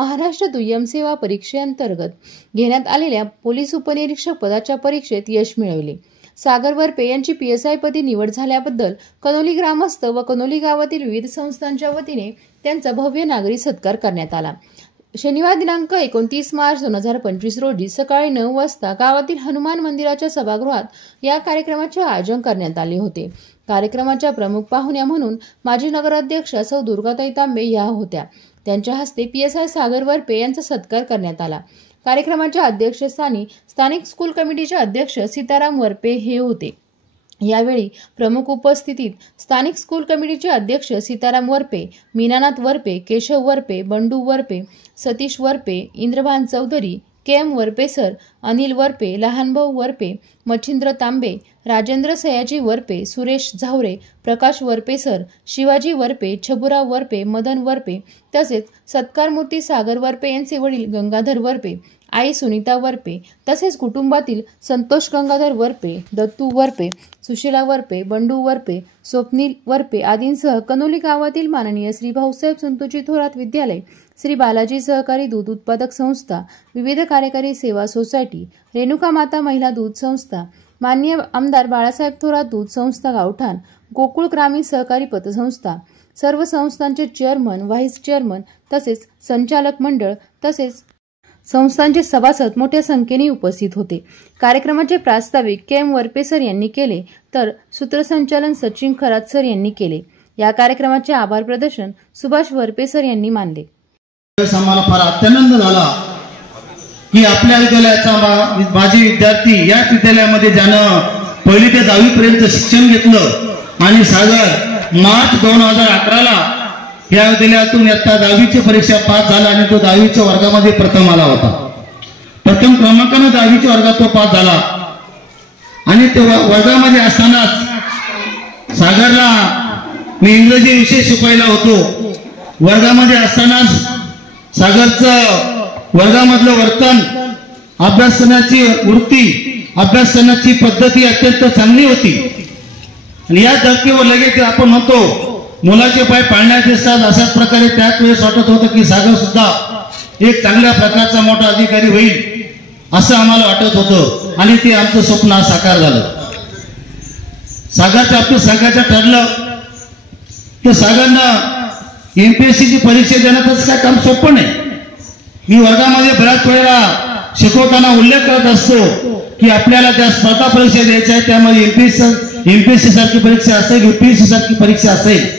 महाराष्ट्र दुय्यम सेवा परीक्षेअंतर्गत घेण्यात आलेल्या पोलीस उपनिरीक्षक पदाच्या परीक्षेत यश मिळवले. सागर वरपे यांची PSI पदी निवड झाल्याबद्दल कनोली ग्रामस्थ व कनोली गावातील विविध संस्थांच्या वतीने त्यांचा भव्य नागरी सत्कार करण्यात आला. शनिवार दिनांक 29 मार्च 2025 रोजी सकाळी 9 वाजता गावातील हनुमान मंदिराच्या सभागृहात या कार्यक्रमाचे आयोजन करण्यात आले होते. कार्यक्रमाच्या प्रमुख पाहुण्या म्हणून माजी नगराध्यक्षा सौ दुर्गाताई तांबे या होत्या. त्यांच्या हस्ते PSI सागर वरपे यांचा सत्कार करण्यात आला. कार्यक्रमाच्या अध्यक्षस्थानी स्थानिक स्कूल कमिटीचे अध्यक्ष सीताराम वरपे हे होते. यावेळी प्रमुख उपस्थितीत स्थानिक स्कूल कमिटीचे अध्यक्ष सीताराम वरपे, मीनानाथ वरपे, केशव वरपे, बंडू वरपे, सतीश वरपे, इंद्रभान चौधरी, KM वरपे सर, अनिल वरपे, लहानभाऊ वरपे, मच्छिंद्र तांबे, राजेंद्र सयाजी वरपे, सुरेश झावरे, प्रकाश वरपे सर, शिवाजी वरपे, छबुराव वरपे, मदन वरपे तसेच सत्कारमूर्ती सागर वरपे यांचे वडील गंगाधर वरपे, आई सुनीता वरपे तसेच कुटुंबातील संतोष गंगाधर वरपे, दत्तू वरपे, सुशीला वरपे, बंडू वरपे, स्वप्नील वरपे आदींसह कनोली गावातील माननीय श्री भाऊसाहेब संतोषी थोरात विद्यालय, श्री बालाजी सहकारी दूध उत्पादक संस्था, विविध कार्यकारी सेवा सोसायटी, रेणुका माता महिला दूध संस्था, माननीय आमदार बाळासाहेब थोरात दूध संस्था गावठाण, गोकुळ ग्रामीण सहकारी पतसंस्था, सर्व संस्थांचे चेअरमन, व्हाईस चेअरमन तसेच संचालक मंडळ तसेच संस्थांचे सभासद मोठ्या संख्येने उपस्थित होते. कार्यक्रमाचे प्रास्ताविक KM वरपे सर यांनी केले तर सूत्रसंचालन सचिन खरात सर यांनी केले. या कार्यक्रमाचे आभार प्रदर्शन सुभाष वरपे सर यांनी मानले. आम्हाला फार अत्यानंद झाला की आपल्या विद्यालयाचा माजी विद्यार्थी या विद्यालयामध्ये ज्यानं 1ली ते 10वी पर्यंत शिक्षण घेतलं आणि सागर मार्च 2011 या विद्यालयातून इयत्ता 10वीची परीक्षा पास झाला आणि तो 10वीच्या वर्गामध्ये प्रथम आला होता. प्रथम क्रमांकाने 10वीच्या वर्गात तो पास झाला आणि ते वर्गामध्ये असतानाच सागरला मी इंग्रजी विषय शिकवायला होतो. वर्गामध्ये असतानाच सागरचं वर्गामधलं वर्तन, अभ्यास करण्याची वृत्ती, अभ्यास करण्याची पद्धती अत्यंत चांगली होती आणि या धर्तीवर लगेच आपण म्हणतो मुलाचे पाय पाळण्यात दिसतात. अशाच प्रकारे त्याच वेळेस वाटत होतं की सागर सुद्धा एक चांगल्या प्रकारचा मोठा अधिकारी होईल असं आम्हाला वाटत होतं आणि ते आमचं स्वप्न साकार झालं. सागरच्या बाबतीत सांगायचं ठरलं तर सागरनं MPSCची परीक्षा देणं तसं काय काम सोपं नाही. मी वर्गामध्ये बऱ्याच वेळेला शिकवताना उल्लेख करत असतो की आपल्याला त्या स्पर्धा परीक्षा द्यायच्या आहेत, त्यामध्ये MPSC सारखी परीक्षा असेल, UPSC सारखी परीक्षा असेल,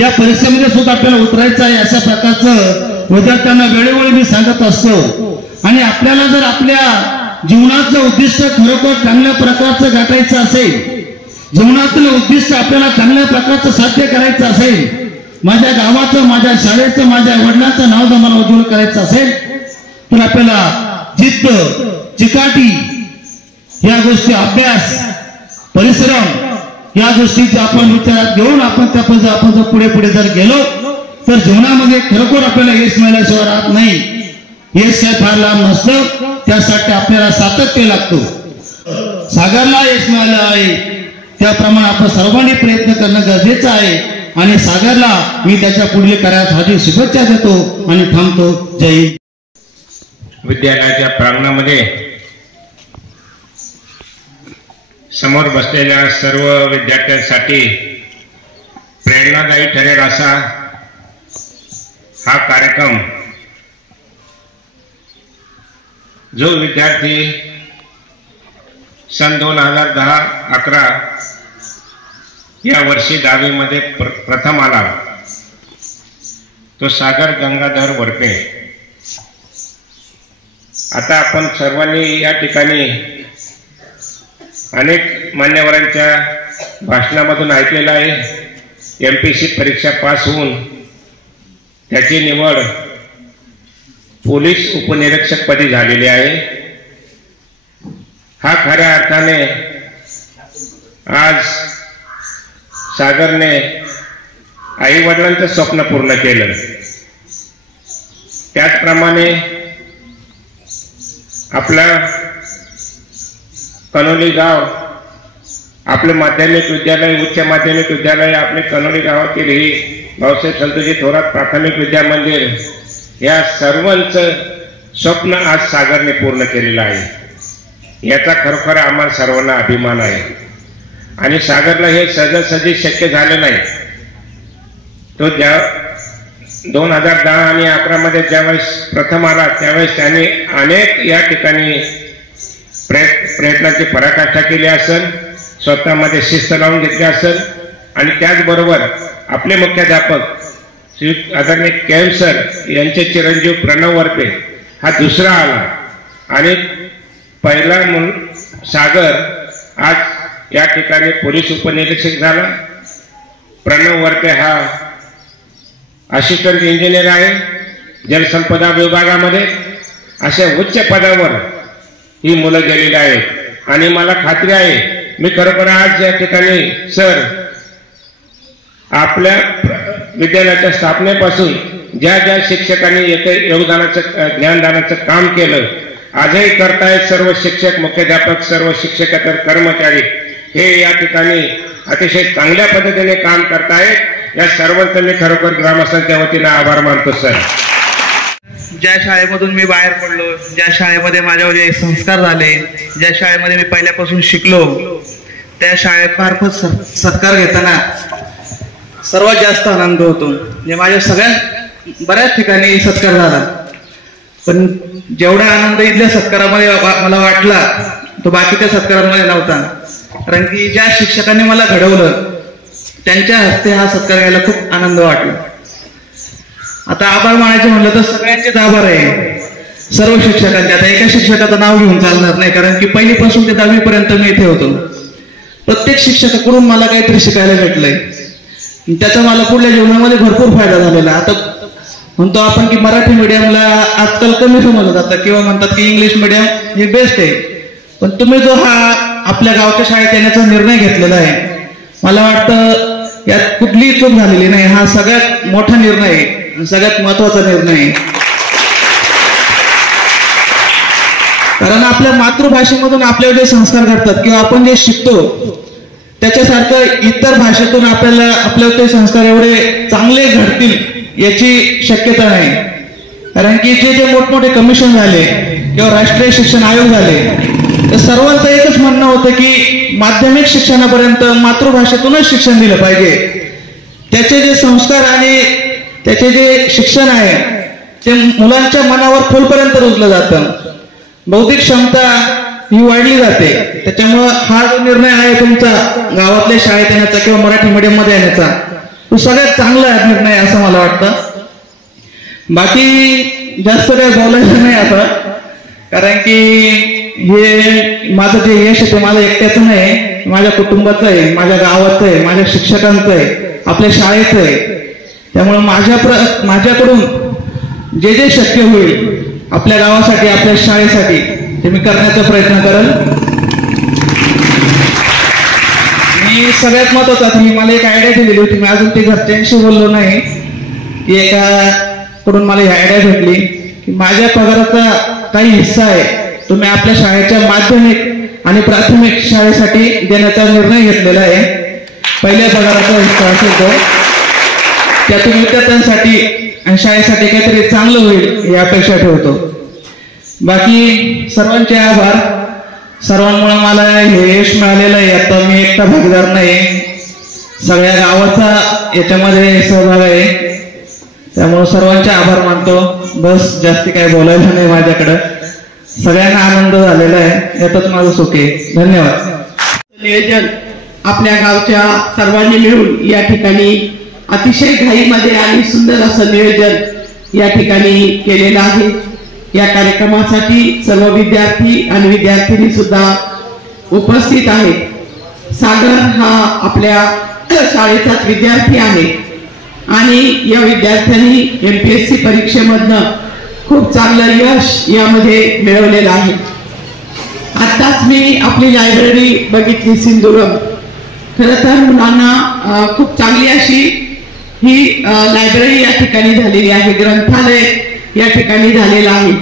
या परीक्षेमध्ये सुद्धा आपल्याला उतरायचं आहे अशा प्रकारचं विद्यार्थ्यांना वेळोवेळी मी सांगत असतो. आणि आपल्याला जर आपल्या जीवनाचं उद्दिष्ट खरोखर चांगल्या प्रकारचं गाठायचं असेल, जीवनातलं उद्दिष्ट आपल्याला चांगल्या प्रकारचं साध्य करायचं असेल, माझ्या गावाचं, माझ्या शाळेचं, माझ्या वडिलांचं नाव जर मला उज्ज्वल करायचं असेल तर आपल्याला जिद्द, चिकाटी या गोष्टी, अभ्यास, परिश्रम या गोष्टीचा आपण विचारात घेऊन आपण जर पुढे जर गेलो तर जीवनामध्ये खरोखर आपल्याला यश मिळाल्याशिवाय राहत नाही. यश काय फार लांब नसतं, त्यासाठी आपल्याला सातत्य लागतो. सागरला यश मिळालं आहे त्याप्रमाणे आपण सर्वांनी प्रयत्न करणं गरजेचं आहे आणि सागरला मी त्याच्या पुढील कार्यात हार्दिक शुभेच्छा देतो आणि थांबतो. जय हिंद. विद्यालयाच्या प्रांगणामध्ये समोर बसलेल्या सर्व विद्यार्थ्यांसाठी प्रेरणादायी ठरेल असा हा कार्यक्रम जो विद्यार्थी सन 2010-11 या वर्षी 10वी मध्ये प्रथम आला तो सागर गंगाधर वरपे. आता आपण सर्वांनी या ठिकाणी अनेक मान्यवरांच्या भाषणामधून ऐकलेलं आहे. MPSC परीक्षा पास होऊन त्याची निवड पोलीस उपनिरीक्षक पदी झालेली आहे. हा खऱ्या अर्थाने आज सागरने आई वडिलांचं स्वप्न पूर्ण केलं. त्याचप्रमाणे आपला कनोली गाव, आपले माध्यमिक विद्यालय, उच्च माध्यमिक विद्यालय, आपले कनोली गावातील ही भाऊसाहेब संतोषी थोरात प्राथमिक विद्या मंदिर या सर्वांचं स्वप्न आज सागरने पूर्ण केलेलं आहे। याचा खरोखर आम्हाला सर्वांना अभिमान आहे आणि सागरला हे सहजासहजी शक्य झालं नाही। तो ज्या 2010 आणि 11 मध्ये ज्यावेळेस प्रथम आला त्यावेळेस त्याने अनेक या ठिकाणी प्रयत्नाची पराकाष्ठा केली असेल, स्वतःमध्ये शिस्त लावून घेतली असेल आणि त्याचबरोबर आपले मुख्याध्यापक श्री आदरणीय केएम सर यांचे चिरंजीव प्रणव वरपे हा दुसरा आला आणि पहिला म्हणून सागर आज या ठिकाणी पोलीस उपनिरीक्षक झाला। प्रणव वरपे हा असिस्टंट इंजिनियर आहे जलसंपदा विभागामध्ये। अशा उच्च पदावर ही मुलं गेलेली आहेत आणि मला खात्री आहे मी खरोखर आज या ठिकाणी सर आपल्या विद्यालयाच्या स्थापनेपासून ज्या ज्या शिक्षकांनी येथे योगदानाचं ज्ञानदानाचं काम केलं आजही करतायत सर्व शिक्षक मुख्याध्यापक सर्व शिक्षकेतर कर्मचारी हे या ठिकाणी अतिशय चांगल्या पद्धतीने काम करतायत। या सर्वांचं मी खरोखर ग्रामस्थांच्या वतीने आभार मानतो सर। ज्या शाळेमधून मी बाहेर पडलो, ज्या शाळेमध्ये माझ्यावर जे संस्कार झाले, ज्या शाळेमध्ये मी पहिल्यापासून शिकलो त्या शाळेमार्फत सत्कार घेताना सर्वात जास्त आनंद होतो। म्हणजे माझ्या सगळ्यात बऱ्याच ठिकाणी सत्कार झाला पण जेवढा आनंद इथल्या सत्कारामध्ये मला वाटला तो बाकीच्या सत्कारांमध्ये नव्हता। कारण की ज्या शिक्षकांनी मला घडवलं त्यांच्या हस्ते हा सत्कार घ्यायला खूप आनंद वाटला। आता आभार मानायचे म्हणलं तर सगळ्यांचेच आभार आहे, सर्व शिक्षकांचे। आता एका शिक्षकाचं नाव घेऊन चालणार नाही कारण की पहिलीपासून ते 10वी पर्यंत मी इथे होतो। प्रत्येक शिक्षकाकडून मला काहीतरी शिकायला भेटलंय, त्याचा मला पुढल्या जीवनामध्ये भरपूर फायदा झालेला। आता म्हणतो आपण की मराठी मीडियमला आजकाल कमी समजलं जातं किंवा म्हणतात की इंग्लिश मीडियम हे बेस्ट आहे, पण तुम्ही जो हा आपल्या गावच्या शाळेत येण्याचा निर्णय घेतलेला आहे मला वाटतं यात कुठलीही चूक झालेली नाही। हा सगळ्यात मोठा निर्णय आहे, सगळ्यात महत्वाचा निर्णय आहे। कारण आपल्या मातृभाषेमधून आपल्यावर जे संस्कार घडतात किंवा आपण जे शिकतो त्याच्यासारखं इतर भाषेतून आपल्यावर ते संस्कार एवढे चांगले घडतील याची शक्यता नाही। कारण की जे मोठमोठे कमिशन झाले किंवा राष्ट्रीय शिक्षण आयोग झाले तर सर्वांचं एकच म्हणणं होतं की माध्यमिक शिक्षणापर्यंत मातृभाषेतूनच शिक्षण दिलं पाहिजे। त्याचे जे संस्कार आणि त्याचे जे शिक्षण आहे ते मुलांच्या मनावर खोलपर्यंत रुजलं जातं, बौद्धिक क्षमता ही वाढली जाते। त्याच्यामुळं हा जो निर्णय आहे तुमचा गावातल्या शाळेत येण्याचा किंवा मराठी मीडियम मध्ये येण्याचा तो सगळ्यात चांगला निर्णय असं मला वाटतं। बाकी जास्त काही बोलायचं नाही आता, कारण की हे माझं जे यश आहे ते माझं एकट्याचं नाही, माझ्या कुटुंबाचं आहे, माझ्या गावाचं आहे, माझ्या शिक्षकांचं आहे, आपल्या शाळेचं आहे। त्यामुळे माझ्याकडून जे जे शक्य होईल आपल्या गावासाठी आपल्या शाळेसाठी ते मी करण्याचा प्रयत्न करेल। मी सगळ्यात महत्वाचं मी मला एक आयडिया दिलेली होती, मी अजून ते घरच्यांशी बोललो नाही की एकाकडून मला ही आयडिया भेटली की माझ्या पगाराचा काही हिस्सा आहे तो मी आपल्या शाळेच्या माध्यमिक आणि प्राथमिक शाळेसाठी देण्याचा निर्णय घेतलेला आहे। पहिल्या पगाराचा हिस्सा असेल तो त्यातून विद्यार्थ्यांसाठी आणि शाळेसाठी काहीतरी चांगलं होईल ही अपेक्षा ठेवतो। बाकी सर्वांचे आभार, सर्वांमुळे मला हे यश मिळालेलं आहे। आता मी एकटा भागीदार नाही, सगळ्या गावाचा याच्यामध्ये सहभाग आहे, त्यामुळे सर्वांचे आभार मानतो। बस जास्ती काही बोलायचं नाही माझ्याकडं, सगळ्यांना आनंद झालेला आहे, यातच माझं सुख आहे। धन्यवाद। नियोजन आपल्या गावच्या सर्वांनी मिळून या ठिकाणी अतिशय घाईमध्ये आणि सुंदर असं नियोजन या ठिकाणी केलेलं आहे। या कार्यक्रमासाठी सर्व विद्यार्थी आणि विद्यार्थिनी सुद्धा उपस्थित आहेत। सागर हा आपल्या शाळेचाच विद्यार्थी आहे आणि या विद्यार्थ्यांनी MPSC परीक्षेमधनं खूप चांगलं यश यामध्ये मिळवलेलं आहे। आताच मी आपली लायब्ररी बघितली सिंधुदुर्ग, खरं तर मुलांना खूप चांगली अशी ही लायब्ररी या ठिकाणी झालेली आहे, ग्रंथालय या ठिकाणी झालेला आहे।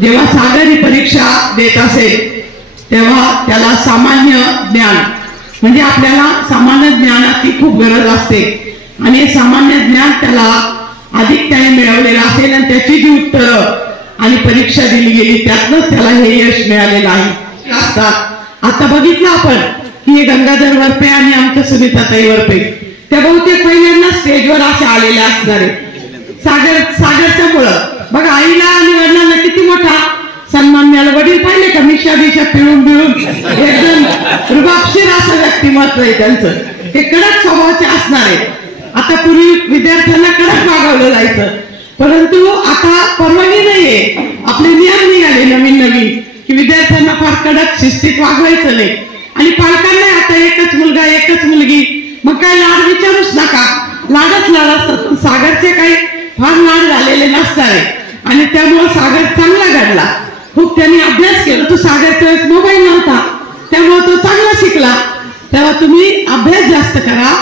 जेव्हा सागर ही परीक्षा देत असेल तेव्हा त्याला सामान्य ज्ञान म्हणजे आपल्याला सामान्य ज्ञानाची खूप गरज असते आणि हे सामान्य ज्ञान त्याला अधिक त्याने मिळवलेला असेल आणि त्याची जी उत्तरं आणि परीक्षा दिली गेली त्यातनंच त्याला हे यश मिळालेलं आहे असतात। आता बघितलं आपण की हे गंगाधर वरपे आणि आमच्या सुनीताताई वरपे त्या बहुतेक पहिल्यांदा स्टेजवर असे आलेले असणार आहे। सागरच्या मुळे बघा आईला आणि वडिलांना किती मोठा सन्मान मिळाला। वडील पाहिले का मिशा पिळून बिळून एकदम रुबाबशीर असं व्यक्तिमत्व आहे त्यांचं, ते कडक स्वभावाचे असणार आहे। आता पूर्वी विद्यार्थ्यांना कडक वागवलं जायचं, परंतु आता परवानगी नाहीये, आपले नियम निघाले नवीन की विद्यार्थ्यांना फार कडक शिस्तीत वागवायचं नाही आणि पालकांना आता एकच मुलगा एकच मुलगी मग काय लाड विचारूच नका, लाडच लाड असतात। सागरचे काही फार लाड झालेले नसणार आहे आणि त्यामुळे सागर चांगला घडला, खूप त्यांनी अभ्यास केला। तो सागरच्या वेळेस मोबाईल नव्हता त्यामुळे तो चांगला शिकला। तेव्हा तुम्ही अभ्यास जास्त करा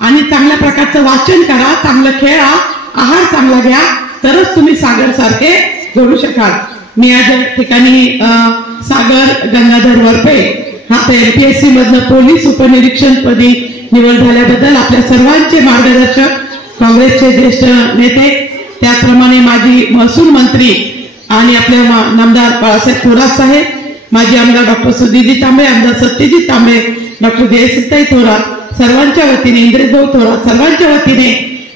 आणि चांगल्या प्रकारचं वाचन करा, चांगलं खेळा, आहार चांगला घ्या, तरच तुम्ही सागर सारखे घडू शकाल। मी आज या ठिकाणी सागर गंगाधर वरपे हा MPSC मधनं पोलीस उपनिरीक्षक पदी निवड झाल्याबद्दल आपल्या सर्वांचे मार्गदर्शक काँग्रेसचे ज्येष्ठ नेते, त्याप्रमाणे माजी महसूल मंत्री आणि आपले नामदार बाळासाहेब थोरात साहेब, माजी आमदार डॉक्टर सुधीजी तांबे, आमदार सत्यजित तांबे, डॉक्टर जयसिंगताई थोरात, सर्वांच्या वतीने इंद्रभाऊ थोरात सर्वांच्या वतीने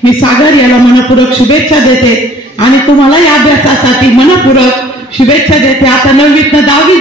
मी सागर याला मनपूर्वक शुभेच्छा देते आणि तुम्हाला या अभ्यासासाठी मनपूर्वक शुभेच्छा देते। आता 9वीतनं 10वी